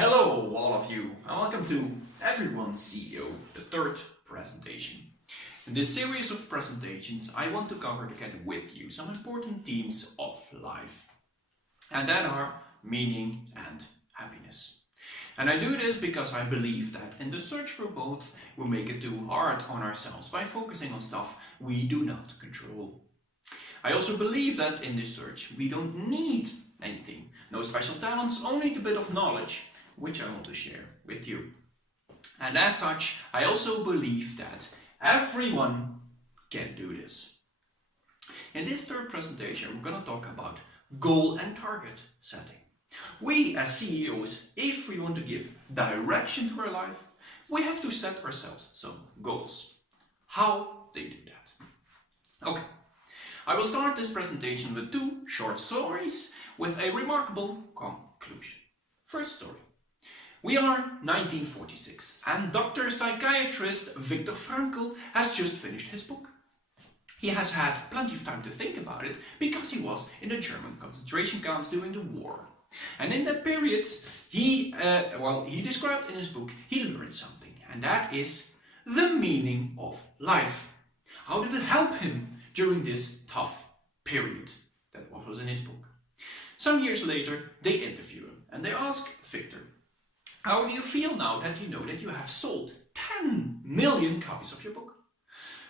Hello all of you and welcome to Everyone's CEO, the third presentation. In this series of presentations I want to cover together with you some important themes of life, and that are meaning and happiness. And I do this because I believe that in the search for both we make it too hard on ourselves by focusing on stuff we do not control. I also believe that in this search we don't need anything, no special talents, only a bit of knowledge, which I want to share with you. And as such, I also believe that everyone can do this. In this third presentation, we're going to talk about goal and target setting. We as CEOs, if we want to give direction to our life, we have to set ourselves some goals. How do you do that? Okay, I will start this presentation with two short stories with a remarkable conclusion. First story. We are 1946 and Dr. Psychiatrist Viktor Frankl has just finished his book. He has had plenty of time to think about it because he was in the German concentration camps during the war. And in that period, he described in his book, he learned something, and that is the meaning of life. How did it help him during this tough period? That was in his book. Some years later, they interview him and they ask Victor, how do you feel now that you know that you have sold 10 million copies of your book?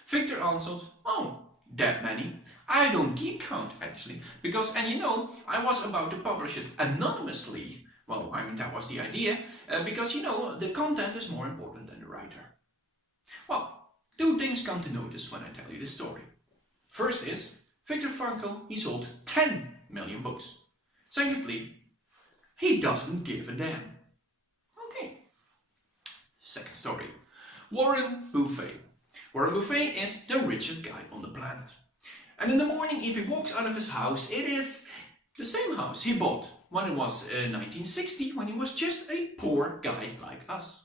Victor answered, oh, that many? I don't keep count actually, because, and you know, I was about to publish it anonymously. Well, I mean, that was the idea, because, you know, the content is more important than the writer. Well, two things come to notice when I tell you this story. First is, Viktor Frankl, he sold 10 million books. Secondly, he doesn't give a damn. Okay. Second story. Warren Buffett. Warren Buffett is the richest guy on the planet. And in the morning, if he walks out of his house, it is the same house he bought when it was 1960, when he was just a poor guy like us.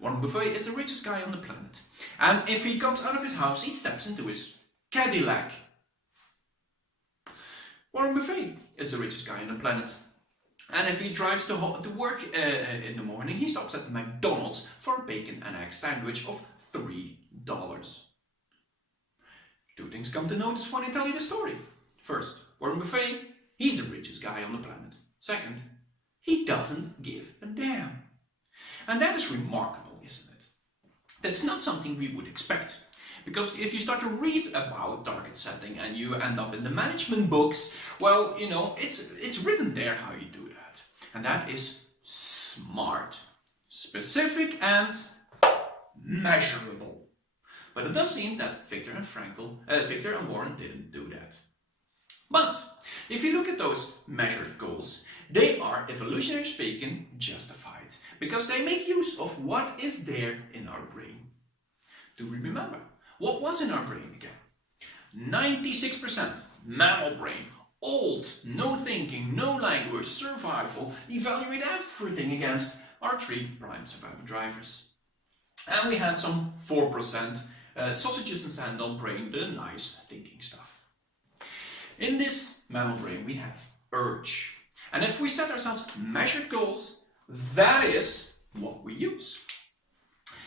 Warren Buffett is the richest guy on the planet. And if he comes out of his house, he steps into his Cadillac. Warren Buffett is the richest guy on the planet. And if he drives to work in the morning, he stops at McDonald's for a bacon and egg sandwich of $3. Two things come to notice when I tell you the story. First, Warren Buffett, he's the richest guy on the planet. Second, he doesn't give a damn. And that is remarkable, isn't it? That's not something we would expect. Because if you start to read about target setting and you end up in the management books, well, you know, it's written there how you do that. And that is smart, specific and measurable. But it does seem that Viktor and Warren didn't do that. But if you look at those measured goals, they are, evolutionary speaking, justified. Because they make use of what is there in our brain. Do we remember? What was in our brain again? 96% mammal brain, old, no thinking, no language, survival, evaluate everything against our three prime survivor drivers. And we had some 4% sausages and sandal brain, the nice thinking stuff. In this mammal brain we have urge. And if we set ourselves measured goals, that is what we use.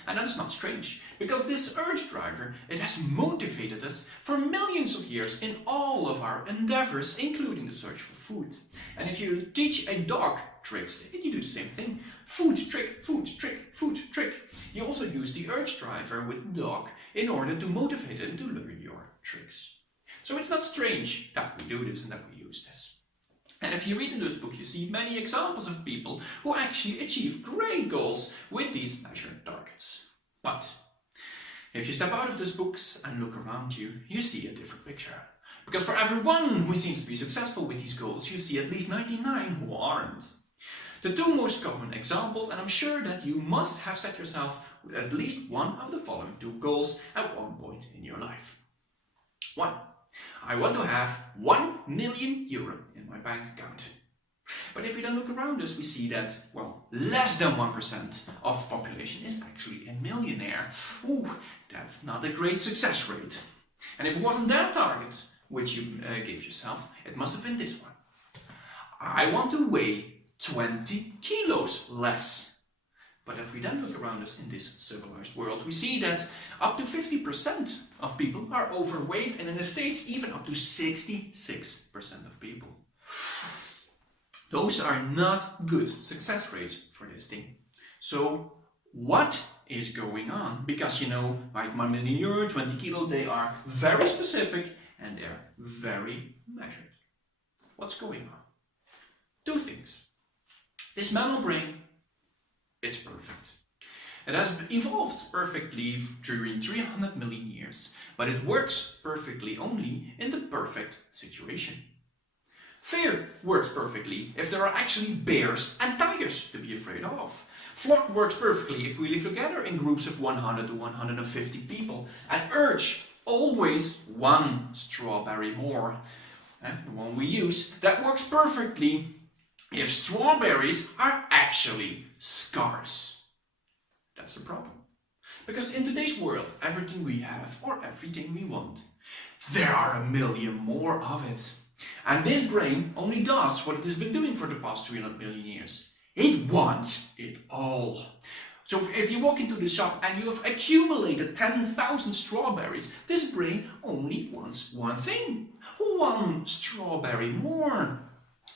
And that is not strange, because this urge driver, it has motivated us for millions of years in all of our endeavors, including the search for food. And if you teach a dog tricks, you do the same thing. Food, trick, food, trick, food, trick. You also use the urge driver with the dog in order to motivate it to learn your tricks. So it's not strange that we do this and that we use this. And if you read in this book, you see many examples of people who actually achieve great goals with these measured targets. But if you step out of these books and look around you, you see a different picture. Because for everyone who seems to be successful with these goals, you see at least 99 who aren't. The two most common examples, and I'm sure that you must have set yourself with at least one of the following two goals at one point in your life. 1. I want to have 1 million euro in my bank account. But if we then look around us, we see that, well, less than 1% of the population is actually a millionaire. Ooh, that's not a great success rate. And if it wasn't that target which you gave yourself, it must have been this one. I want to weigh 20 kilos less. But if we then look around us in this civilized world, we see that up to 50% of people are overweight, and in the States even up to 66% of people. Those are not good success rates for this thing. So what is going on? Because like €1 million, 20 kilo, they are very specific and they're very measured. What's going on? Two things. This mammal brain, it's perfect. It has evolved perfectly during 300 million years, but it works perfectly only in the perfect situation. Fear works perfectly if there are actually bears and tigers to be afraid of. Flock works perfectly if we live together in groups of 100 to 150 people. And urge, always one strawberry more. The one we use, that works perfectly if strawberries are actually scarce. That's a problem. Because in today's world, everything we have or everything we want, there are 1 million more of it. And this brain only does what it has been doing for the past 300 million years. It wants it all. So if you walk into the shop and you have accumulated 10,000 strawberries, this brain only wants one thing. One strawberry more.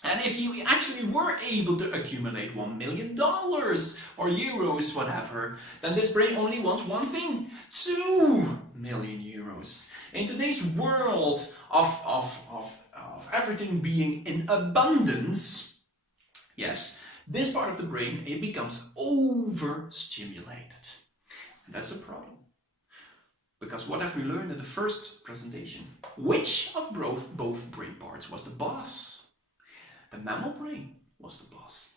And if you actually were able to accumulate $1 million or euros, whatever, then this brain only wants one thing. 2 million euros. In today's world of everything being in abundance, yes, this part of the brain, it becomes overstimulated. And that's a problem. Because what have we learned in the first presentation? Which of both brain parts was the boss? The mammal brain was the boss.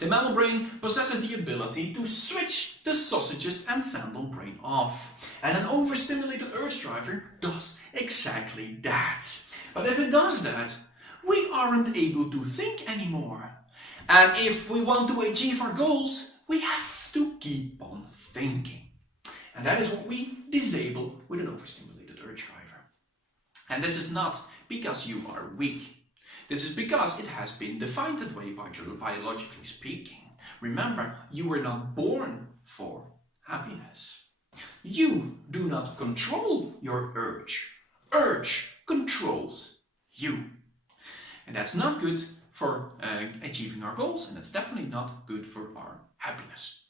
The mammal brain possesses the ability to switch the sausages and sandal brain off. And an overstimulated urge driver does exactly that. But if it does that, we aren't able to think anymore. And if we want to achieve our goals, we have to keep on thinking. And that is what we disable with an overstimulated urge driver. And this is not because you are weak. This is because it has been defined that way biologically speaking. Remember, you were not born for happiness. You do not control your urge. Urge controls you. And that's not good for achieving our goals, and it's definitely not good for our happiness.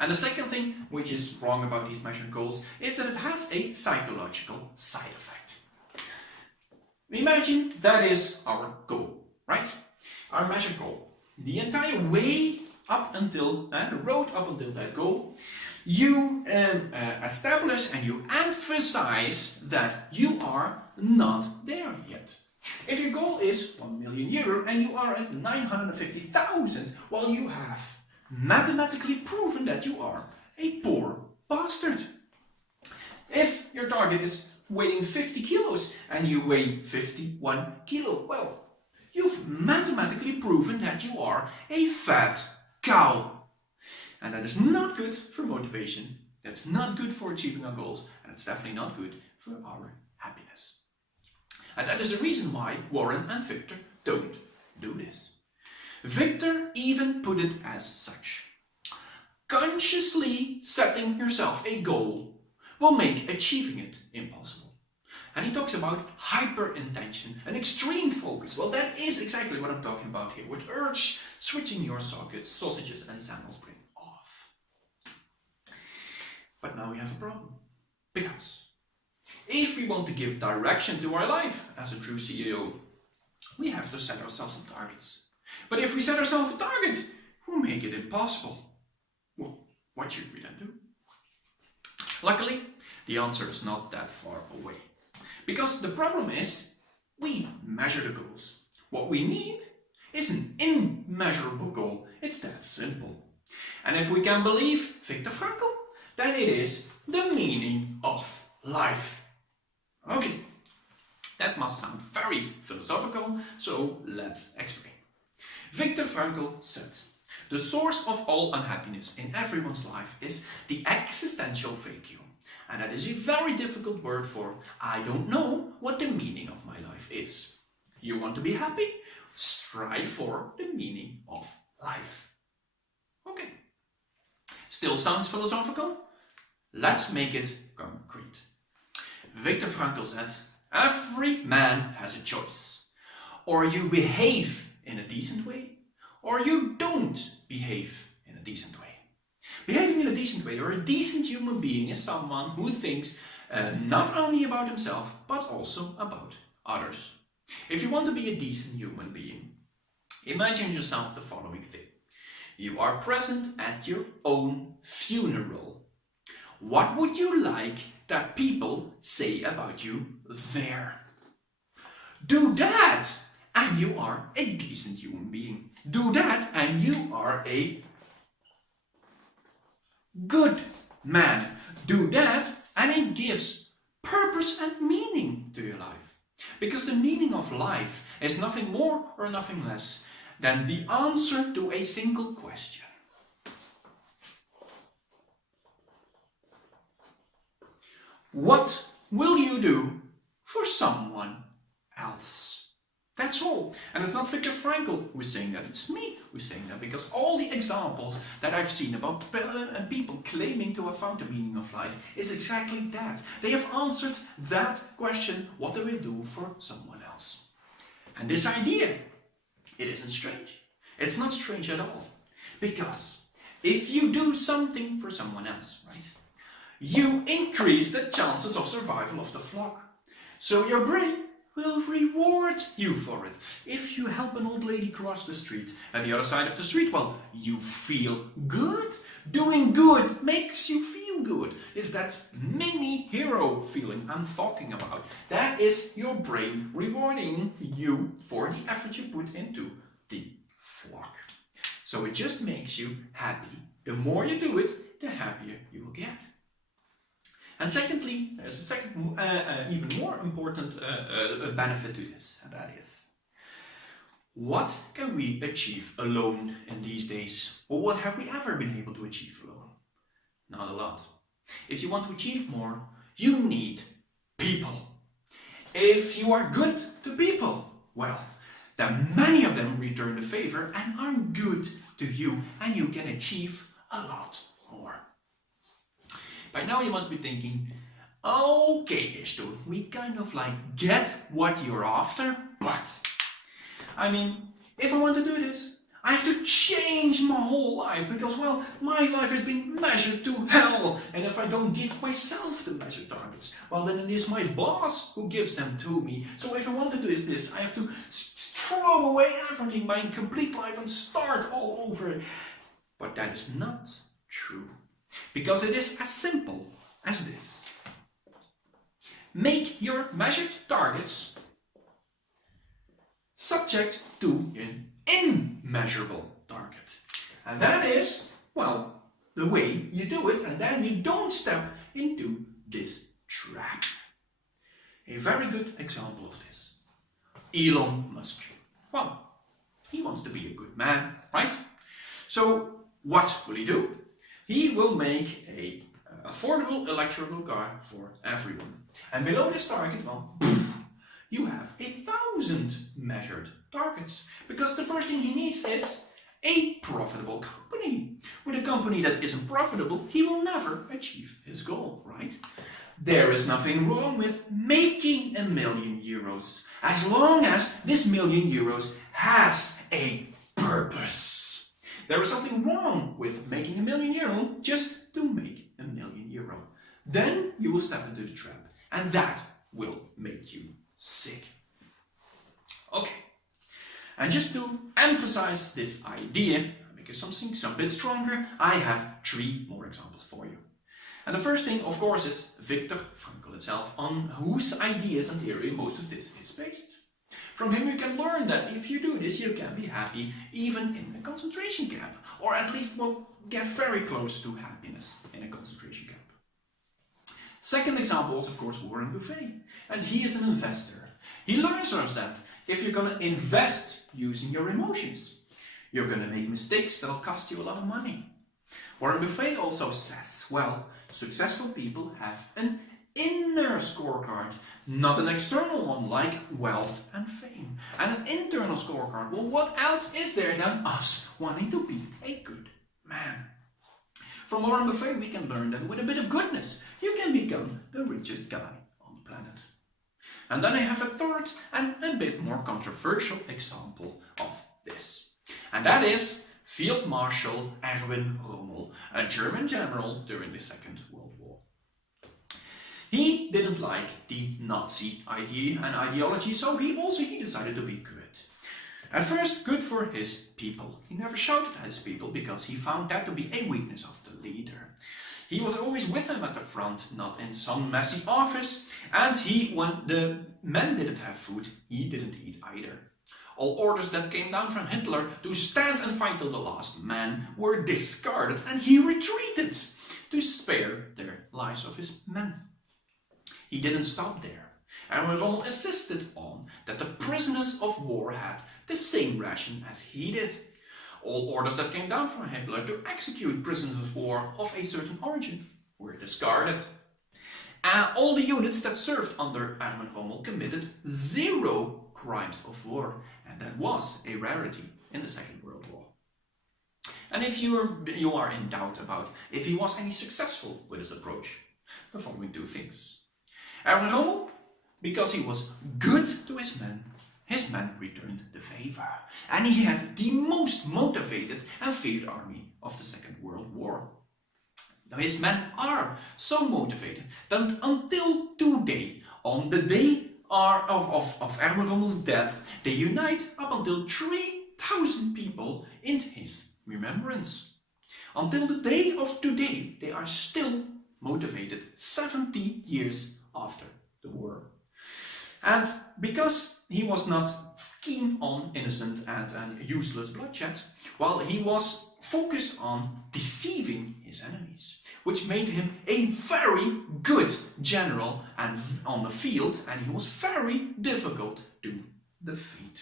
And the second thing which is wrong about these measured goals is that it has a psychological side effect. Imagine that is our goal, right? Our measured goal. The entire way up until the road up until that goal, you establish and you emphasize that you are not there yet. If your goal is €1 million and you are at 950,000, well, you have mathematically proven that you are a poor bastard. If your target is weighing 50 kilos and you weigh 51 kilo, well, you've mathematically proven that you are a fat cow. And that is not good for motivation, that's not good for achieving our goals, and it's definitely not good for our happiness. And that is the reason why Warren and Victor don't do this. Victor even put it as such. Consciously setting yourself a goal will make achieving it impossible. And he talks about hyper-intention and extreme focus. Well, that is exactly what I'm talking about here, with urge switching your sockets, sausages and sandals brain off. But now we have a problem. Because if we want to give direction to our life as a true CEO, we have to set ourselves some targets. But if we set ourselves a target, we'll make it impossible. Well, what should we then do? Luckily, the answer is not that far away. Because the problem is, we measure the goals. What we need is an immeasurable goal. It's that simple. And if we can believe Viktor Frankl, then it is the meaning of life. Okay, that must sound very philosophical, so let's explain. Viktor Frankl said, the source of all unhappiness in everyone's life is the existential vacuum. And that is a very difficult word for, I don't know what the meaning of my life is. You want to be happy? strive for the meaning of life. Okay. Still sounds philosophical? Let's make it concrete. Viktor Frankl said, every man has a choice. Or you behave in a decent way, or you don't behave in a decent way. Behaving in a decent way, or a decent human being, is someone who thinks not only about himself, but also about others. If you want to be a decent human being, imagine yourself the following thing. You are present at your own funeral. What would you like that people say about you there? Do that, and you are a decent human being. Do that, and you are a good man. Do that, and it gives purpose and meaning to your life. Because the meaning of life is nothing more or nothing less than the answer to a single question. What will you do for someone else? That's all. And it's not Viktor Frankl who's saying that, it's me who's saying that, because all the examples that I've seen about people claiming to have found the meaning of life is exactly that. They have answered that question, what they will do for someone else. And this idea, it isn't strange. It's not strange at all. Because if you do something for someone else, right, you increase the chances of survival of the flock. So your brain will reward you for it. If you help an old lady cross the street at the other side of the street, well, you feel good. Doing good makes you feel good. It's that mini hero feeling I'm talking about. That is your brain rewarding you for the effort you put into the flock. So it just makes you happy. The more you do it, the happier you will get. And secondly, there's a second, even more important benefit to this, and that is, what can we achieve alone in these days? Or what have we ever been able to achieve alone? Not a lot. If you want to achieve more, you need people. If you are good to people, well, then many of them return the favor and are good to you, and you can achieve a lot more. By now you must be thinking, okay, Stu, we kind of get what you're after, but I mean, if I want to do this, I have to change my whole life because, well, my life has been measured to hell, and if I don't give myself the measured targets, well, then it is my boss who gives them to me. So if I want to do this, I have to throw away everything, my complete life, and start all over. But that is not true. Because it is as simple as this. Make your measured targets subject to an immeasurable target. And that is, well, the way you do it, and then you don't step into this trap. A very good example of this. Elon Musk. Well, he wants to be a good man, right? So what will he do? He will make an affordable electrical car for everyone. And below this target, well, you have 1,000 measured targets. Because the first thing he needs is a profitable company. With a company that isn't profitable, he will never achieve his goal, right? There is nothing wrong with making €1 million, as long as this €1,000,000 has a purpose. There is something wrong with making €1 million just to make €1 million. Then you will step into the trap, and that will make you sick. Okay, and just to emphasize this idea, make it something a bit stronger, I have 3 more examples for you. And the first thing, of course, is Viktor Frankl itself, on whose ideas and theory most of this is based. From him you can learn that if you do this, you can be happy even in a concentration camp. Or at least, well, get very close to happiness in a concentration camp. Second example is, of course, Warren Buffett. And he is an investor. He learns us that if you're going to invest using your emotions, you're going to make mistakes that'll cost you a lot of money. Warren Buffett also says, well, successful people have an inner scorecard, not an external one like wealth and fame. And an internal scorecard, well, what else is there than us wanting to be a good man? From Warren Buffett, we can learn that with a bit of goodness, you can become the richest guy on the planet. And then I have a third and a bit more controversial example of this. And that is Field Marshal Erwin Rommel, a German general during the Second World War. He didn't like the Nazi idea and ideology, so he decided to be good. At first, good for his people. He never shouted at his people because he found that to be a weakness of the leader. He was always with them at the front, not in some messy office, and when the men didn't have food, he didn't eat either. All orders that came down from Hitler to stand and fight till the last man were discarded, and he retreated to spare the lives of his men. He didn't stop there. Erwin Rommel insisted on that the prisoners of war had the same ration as he did. All orders that came down from Hitler to execute prisoners of war of a certain origin were discarded. All the units that served under Erwin Rommel committed 0 crimes of war, and that was a rarity in the Second World War. And if you are in doubt about if he was any successful with his approach, the following 2 things. Erwin Rommel, because he was good to his men returned the favor, and he had the most motivated and feared army of the Second World War. Now, his men are so motivated that until today, on the day of Erwin Rommel's death, they unite up until 3,000 people in his remembrance. Until the day of today, they are still motivated 70 years after the war. And because he was not keen on innocent and useless bloodshed, well, he was focused on deceiving his enemies, which made him a very good general and on the field, and he was very difficult to defeat.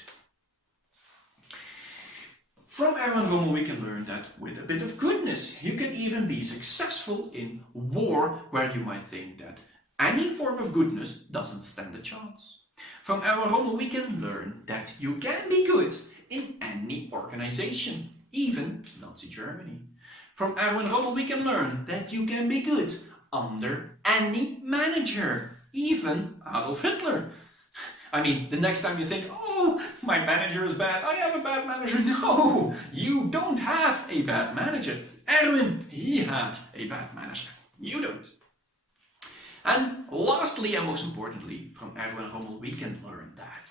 From Erwin Rommel we can learn that with a bit of goodness you can even be successful in war where you might think that any form of goodness doesn't stand a chance. From Erwin Rommel we can learn that you can be good in any organization, even Nazi Germany. From Erwin Rommel we can learn that you can be good under any manager, even Adolf Hitler. I mean, the next time you think, oh, my manager is bad, I have a bad manager. No, you don't have a bad manager. Erwin, he had a bad manager. You don't. And lastly and most importantly, from Erwin Rommel we can learn that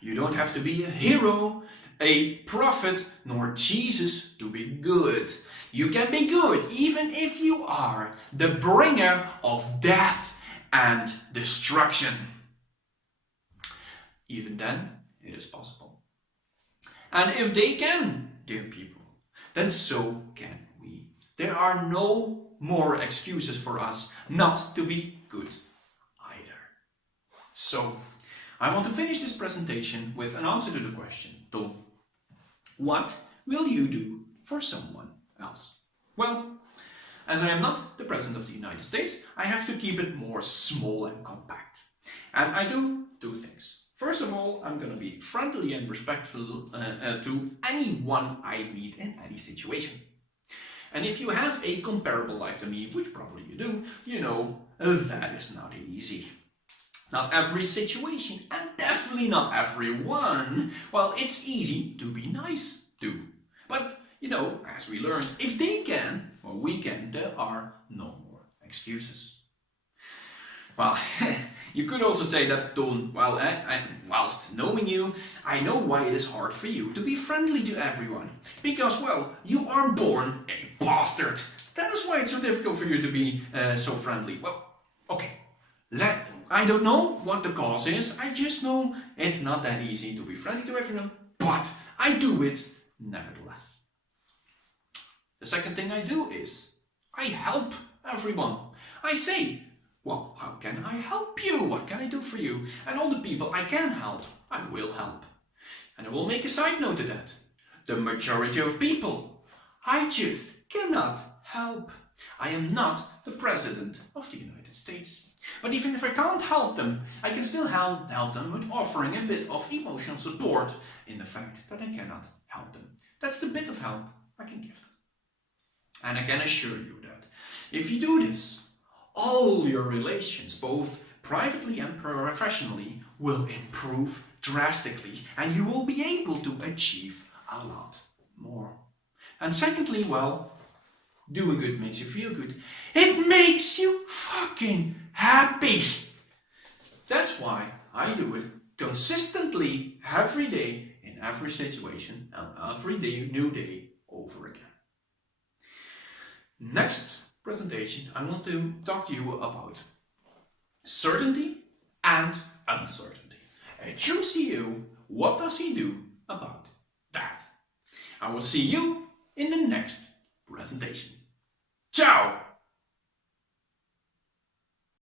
you don't have to be a hero, a prophet, nor Jesus to be good. You can be good even if you are the bringer of death and destruction. Even then, it is possible. And if they can, dear people, then so can we. There are no more excuses for us not to be good either. So, I want to finish this presentation with an answer to the question, Tom, what will you do for someone else? Well, as I am not the President of the United States, I have to keep it more small and compact. And I do 2 things. First of all, I'm going to be friendly and respectful to anyone I meet in any situation. And if you have a comparable life to me, which probably you do, you know that is not easy. Not every situation, and definitely not everyone, well, it's easy to be nice to. But, you know, as we learned, if they can, or we can, there are no more excuses. Well, you could also say that, Don, well, whilst knowing you, I know why it is hard for you to be friendly to everyone. Because, well, you are born a bastard. That is why it's so difficult for you to be so friendly. Well, okay, I don't know what the cause is. I just know it's not that easy to be friendly to everyone, but I do it nevertheless. The second thing I do is I help everyone. I say, well, how can I help you? What can I do for you? And all the people I can help, I will help. And I will make a side note to that. The majority of people, I just cannot help. I am not the President of the United States. But even if I can't help them, I can still help them with offering a bit of emotional support in the fact that I cannot help them. That's the bit of help I can give them. And I can assure you that if you do this, all your relations, both privately and professionally, will improve drastically, and you will be able to achieve a lot more. And secondly, well, doing good makes you feel good. It makes you fucking happy. That's why I do it consistently every day in every situation and every day, new day over again. Next presentation, I want to talk to you about certainty and uncertainty. A true CEO, what does he do about that? I will see you in the next presentation. Ciao!